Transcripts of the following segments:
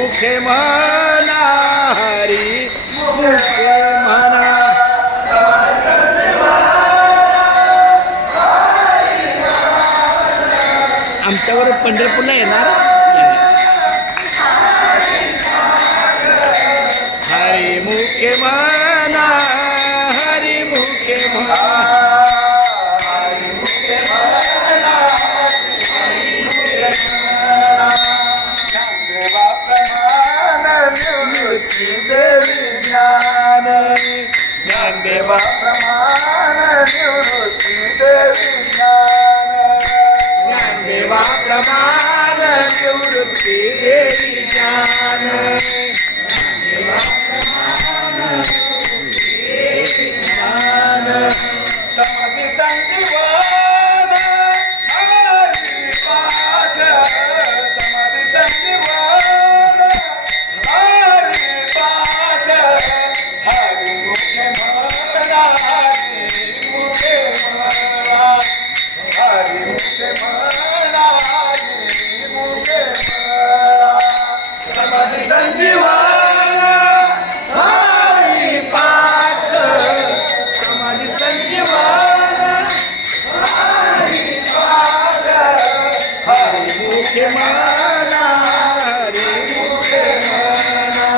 मुखे म्हणा हरी मुखे म्हणा. आमच्यावर पंढरपूरला येणार हरी मुखे म्हणा हरी मुखे म्हणा. ज्ञानदेवा प्रमाण निवृत्ती देवी ज्ञान. ज्ञानदेवा प्रमाण निवृत्ती देवी ज्ञान. समाधी संजीवन हरी पाठ. समाधी संजीवन हरी पाठ. हरी मुखे म्हणा हरी मुखे म्हणा. हरी मुखे म्हणा हरी मुखे म्हणा. समाधी संजीवन हरी पाठ. समाधी संजीवन हरी पाठ. हरी मुखे म्हणा हरी मुखे म्हणा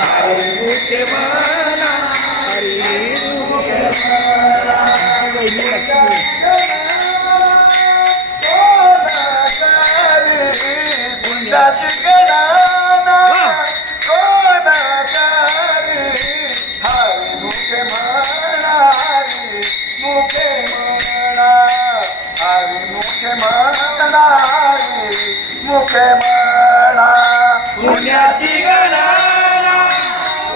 हरी मुखे म्हणा हरी मुखे म्हणा. पुंजाची गणना कोण करी. हरी मुखे म्हणा हरी मुखे म्हणा. हरी मुखे म्हणा हरी मुखे म्हणा. पुण्याची गणना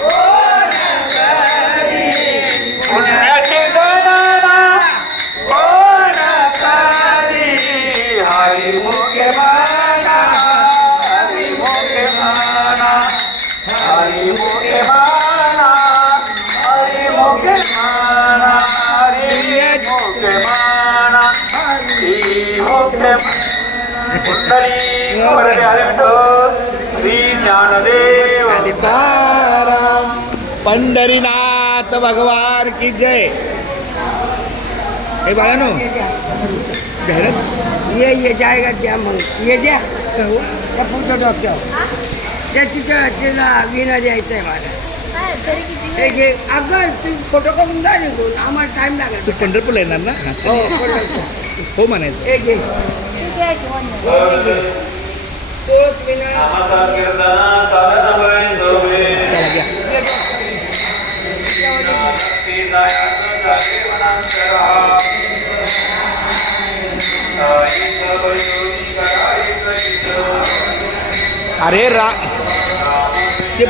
कोण करी. पुण्याची गणना कोण करी. हरी मुखे म्हणा हरी मुखे म्हणा. हरी मुखे म्हणा हरी मुखे म्हणा. हरी मुखे म्हणा हरी मुखे म्हणा. पुंडलिक वरदे हरी विठ्ठल श्री ज्ञानदेव. सीताराम. पंढरीनाथ भगवान की जय. हे बाळानो जाहिरात ये जाएगा क्या मग ये द्या त्या फोटो डॉक्टर त्या तिथं तिला विना द्यायचं आहे मला. हे घे अगं तू फोटो करून जा निघून आम्हाला टाइम तू लागेल. पंढरपूरला येणार ना. हो पंढरपूर. हो म्हणायचं. हे घे तोच विना चला घ्या. अरे रा ते